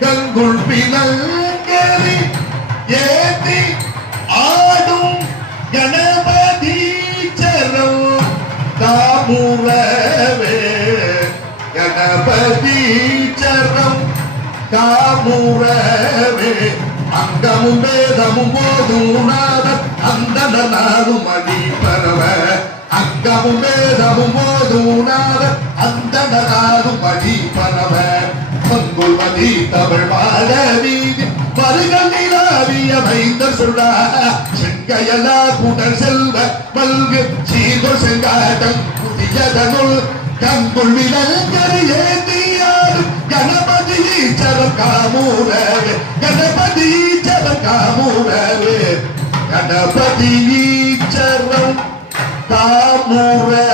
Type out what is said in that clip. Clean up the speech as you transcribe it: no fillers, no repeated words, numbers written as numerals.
கங்குள் பிணங்கரி ஏத்தி ஆடும் கணபதி சரம் காமுரவே கணபதி சரம் காமுரவே அங்கமும் வேதமும் போதும் அந்த நாடும் அடி பரவ அங்கமும் வேதமும் போதும் அந்த நாடும் அடி பரவ மங்குள்மதி தமிழ் வாழ வீதி மருகல் நிலாவிய மைந்த சொல்ல செங்கையலா புனர் செல்வ மல்கு சீர்கொள் செங்காட்டம் புதியதனுள் கங்குள் விலங்கரை ஏந்தியார் கணபதி ஈச்சரம் காமுரவே கணபதி ஈச்சரம் காமுரவே கணபதி ஈச்சரம் காமுரவே